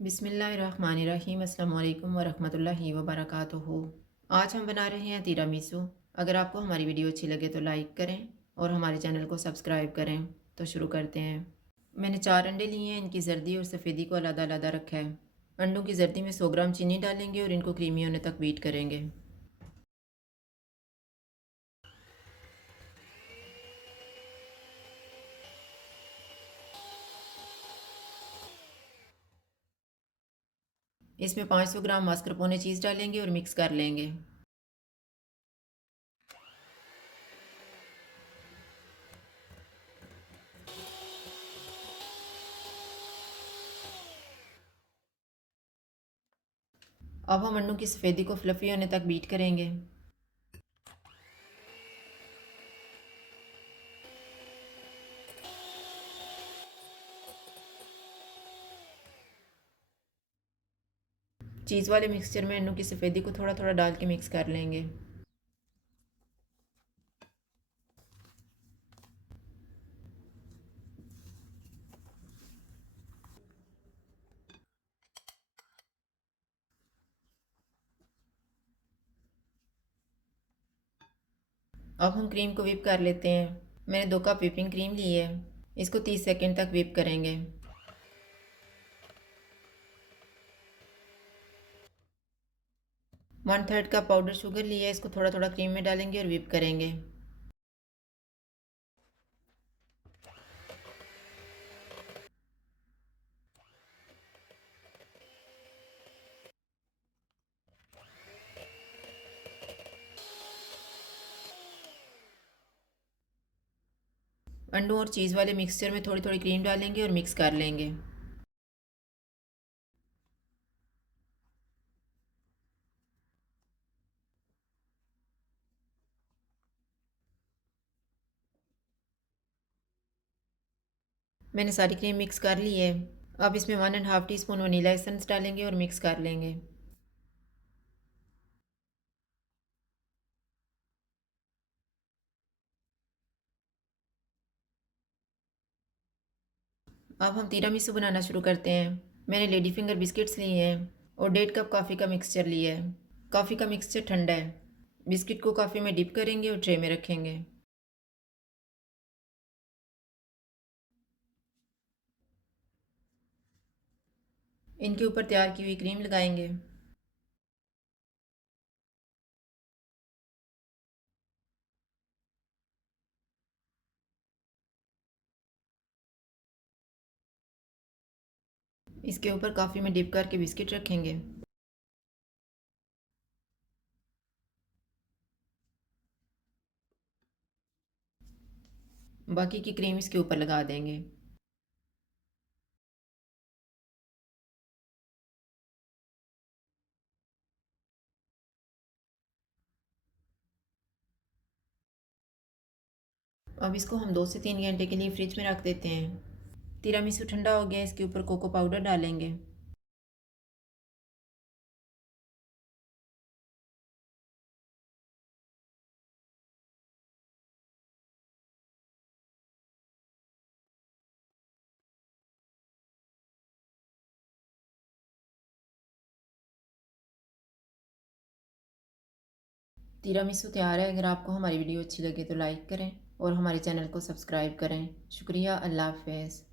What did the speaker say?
बिस्मिल्लाहिर्रहमानिर्रहीम अस्सलाम वालेकुम वरहमतुल्लाहि वबरकातुहू। आज हम बना रहे हैं तिरामिसू। अगर आपको हमारी वीडियो अच्छी लगे तो लाइक करें और हमारे चैनल को सब्सक्राइब करें। तो शुरू करते हैं। मैंने 4 अंडे लिए हैं। इनकी जर्दी और सफ़ेदी को अलग-अलग रखा है। अंडों की जर्दी में 100 ग्राम चीनी डालेंगे और इनको क्रीमी होने तक बीट करेंगे। इसमें 500 ग्राम मास्करपोने चीज़ डालेंगे और मिक्स कर लेंगे। अब हम अंडों की सफ़ेदी को फ्लफ़ी होने तक बीट करेंगे। चीज़ वाले मिक्सचर में अंडों की सफ़ेदी को थोड़ा थोड़ा डाल के मिक्स कर लेंगे। अब हम क्रीम को व्हिप कर लेते हैं। मैंने 2 कप व्हिपिंग क्रीम ली है। इसको 30 सेकंड तक व्हिप करेंगे। 1/3 कप पाउडर शुगर लिया है। इसको थोड़ा थोड़ा क्रीम में डालेंगे और व्हिप करेंगे। अंडों और चीज़ वाले मिक्सचर में थोड़ी थोड़ी क्रीम डालेंगे और मिक्स कर लेंगे। मैंने सारी क्रीम मिक्स कर ली है। अब इसमें 1.5 टीस्पून वनीला एसेंस डालेंगे और मिक्स कर लेंगे। अब हम तिरामिसू बनाना शुरू करते हैं। मैंने लेडी फिंगर बिस्किट्स लिए हैं और 1.5 कप कॉफ़ी का मिक्सचर लिया है। कॉफ़ी का मिक्सचर ठंडा है। बिस्किट को कॉफ़ी में डिप करेंगे और ट्रे में रखेंगे। इनके ऊपर तैयार की हुई क्रीम लगाएंगे। इसके ऊपर कॉफ़ी में डिप करके बिस्किट रखेंगे। बाकी की क्रीम इसके ऊपर लगा देंगे। अब इसको हम 2 से 3 घंटे के लिए फ्रिज में रख देते हैं। तिरामिसू ठंडा हो गया। इसके ऊपर कोको पाउडर डालेंगे। तिरामिसू तैयार है। अगर आपको हमारी वीडियो अच्छी लगे तो लाइक करें और हमारे चैनल को सब्सक्राइब करें। शुक्रिया। अल्लाह हाफ़िज़।